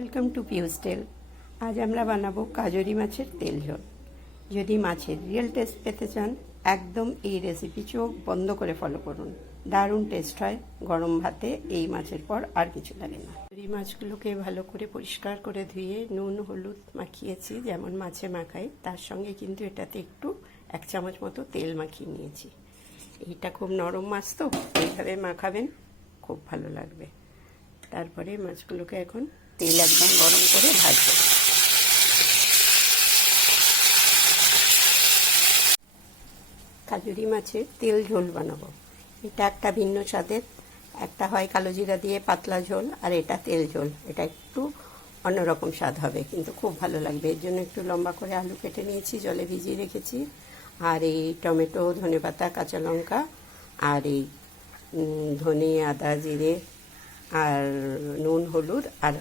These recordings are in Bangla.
ওয়েলকাম টু পিউস টেল আজ আমরা বানাবো কাজরি মাছের তেল ঝোল। যদি মাছের রিয়েল টেস্ট পেতে চান, একদম এই রেসিপি চোখ বন্ধ করে ফলো করুন। দারুণ টেস্ট হয়, গরম ভাতে এই মাছের পর আর কিছু লাগে না। কাজরি মাছগুলোকে ভালো করে পরিষ্কার করে ধুয়ে নুন, হলুদ মাখিয়েছি, যেমন মাছে মাখাই, তার সঙ্গে কিন্তু এটাতে একটু এক চামচ মতো তেল মাখিয়ে নিয়েছি। এইটা খুব নরম মাছ তো, এইভাবে মাখাবেন, খুব ভালো লাগবে। তারপরে মাছগুলোকে এখন তেল একদম গরম করে ভাজবো। কাজুরি মাছের তেল ঝোল বানাবো। এটা একটা ভিন্ন স্বাদের। একটা হয় কালো জিরা দিয়ে পাতলা ঝোল আর এটা তেল ঝোল। এটা একটু অন্যরকম স্বাদ হবে, কিন্তু খুব ভালো লাগবে। এর জন্য একটু লম্বা করে আলু কেটে নিয়েছি, জলে ভিজিয়ে রেখেছি। আর এই টমেটো ধনেপাতা কাঁচা লঙ্কা আর এই ধনে, আদা, জিরে আর নুন, হলুদ আর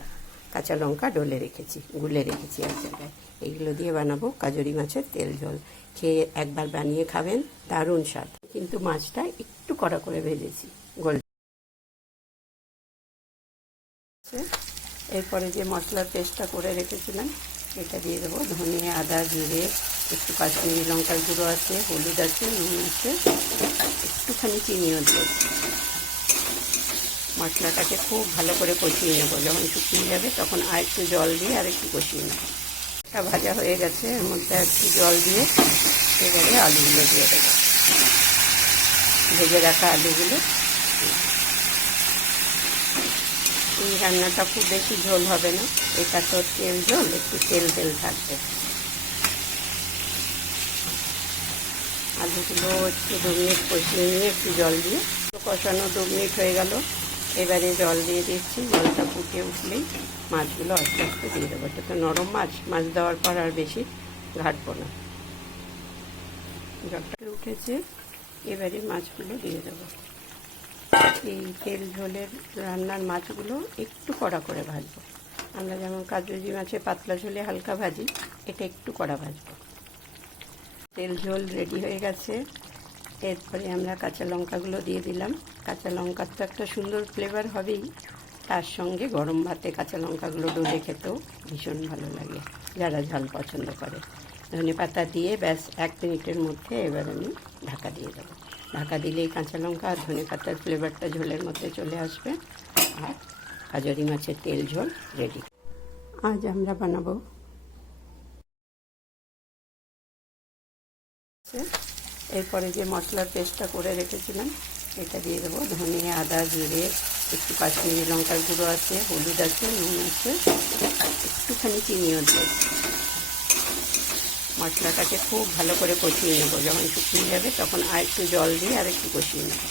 কাঁচা লঙ্কা ডলে রেখেছি, গুলে রেখেছি এক জায়গায়। এইগুলো দিয়ে বানাবো, কাজরি মাছের তেল ঝোল খেয়ে একবার বানিয়ে খাবেন, দারুণ স্বাদ। কিন্তু মাছটা একটু কড়া করে ভেজেছি, গোল। এরপরে যে মশলার পেস্টটা করে রেখেছিলাম, এটা দিয়ে দেবো ধনে আদা, জিরে, একটু কাশ্মীরি লঙ্কার গুঁড়ো আছে, হলুদ আছে, নুন আছে, একটুখানি চিনিও দিয়েছি। মশলাটাকে খুব ভালো করে কষিয়ে নেব। যখন শুকিয়ে যাবে, তখন আর একটু জল দিয়ে আর একটু কষিয়ে নেব। এটা ভাজা হয়ে গেছে, এর মধ্যে একটু জল দিয়ে এবারে আলুগুলো দিয়ে দেবো। ভেজে রাখা আলুগুলো। এই রান্নাটা খুব বেশি ঝোল হবে না। এটা তো তেল ঝোল, একটু তেল তেল থাকবে। আলুগুলো একটু দু মিনিট কষিয়ে নিয়ে একটু জল দিয়ে কষানো দু মিনিট হয়ে গেল। এবারে জল দিয়ে দিচ্ছি, জলটা ফুটে উঠলেই মাছগুলো আস্তে আস্তে দিয়ে দেবো। এটা তো নরম মাছ মাছ দেওয়ার পর আর বেশি ঘাটবো না। জলটা উঠেছে, এবারে মাছগুলো দিয়ে দেবো। এই তেল ঝোলের রান্নার মাছগুলো একটু কড়া করে ভাজবো। আমরা যেমন কাজুজি মাছে পাতলা ঝোলে হালকা ভাজি, এটা একটু কড়া ভাজবো। তেল ঝোল রেডি হয়ে গেছে। এরপরে আমরা কাঁচা লঙ্কাগুলো দিয়ে দিলাম। কাঁচা লঙ্কার তো একটা সুন্দর ফ্লেভার হবেই। তার সঙ্গে গরম ভাতে কাঁচা লঙ্কাগুলো ডলে খেতেও ভীষণ ভালো লাগে, যারা ঝাল পছন্দ করে। ধনে পাতা দিয়ে ব্যাস, এক মিনিটের মধ্যে এবার আমি ঢাকা দিয়ে দেবো। ঢাকা দিলেই কাঁচা লঙ্কা আর ধনে পাতার ফ্লেভারটা ঝোলের মধ্যে চলে আসবে। আর কাজরি মাছের তেল ঝোল রেডি আজ আমরা বানাবো এরপরে যে মশলার পেস্টটা করে রেখেছিলাম, এটা দিয়ে দেবো। ধনে আদা, জিরে, একটু কাশ্মীরি লঙ্কার গুঁড়ো আছে, হলুদ আছে, নুন আছে, একটুখানি চিনিও দিয়েছি মশলাটাকে খুব ভালো করে কষিয়ে নেব। যখন শুকিয়ে যাবে তখন আর একটু জল দিয়ে আর একটু কষিয়ে নেব।